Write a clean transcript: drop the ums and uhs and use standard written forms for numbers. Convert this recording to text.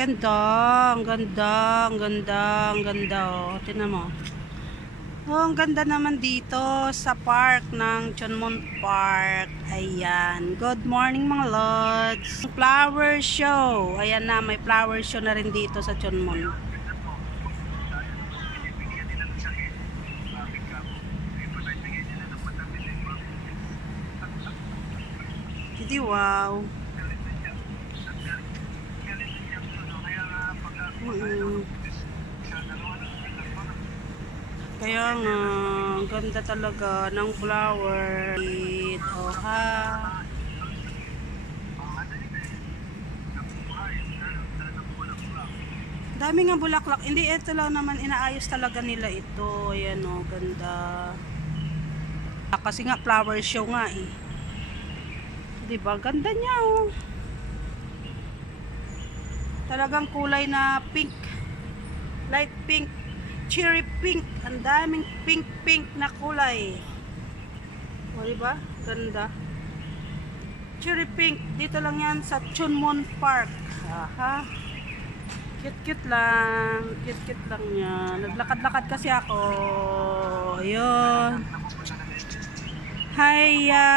Ganda, ang ganda, ang ganda, ang ganda. Oh, tingnan mo. Oh, ang ganda naman dito sa park ng Chonmon Park. Ayan. Good morning mga lods. Flower show. Ayan na, may flower show na rin dito sa Chonmon. Hindi, wow. Kaya nga, ganda talaga ng flower. Oh, ha. Dami nga bulaklak. Hindi, ito lang naman inaayos talaga nila ito. Ayan o, ganda. Kasi nga flower show nga eh. Diba? Ganda niya oh. Talagang kulay na pink. Light pink. Cherry pink. Ang daming pink na kulay. O diba? Ganda. Cherry pink. Dito lang yan sa Chonmon Park. Aha. Cute lang. Cute lang yan. Naglakad-lakad kasi ako. Ayun. Hiya.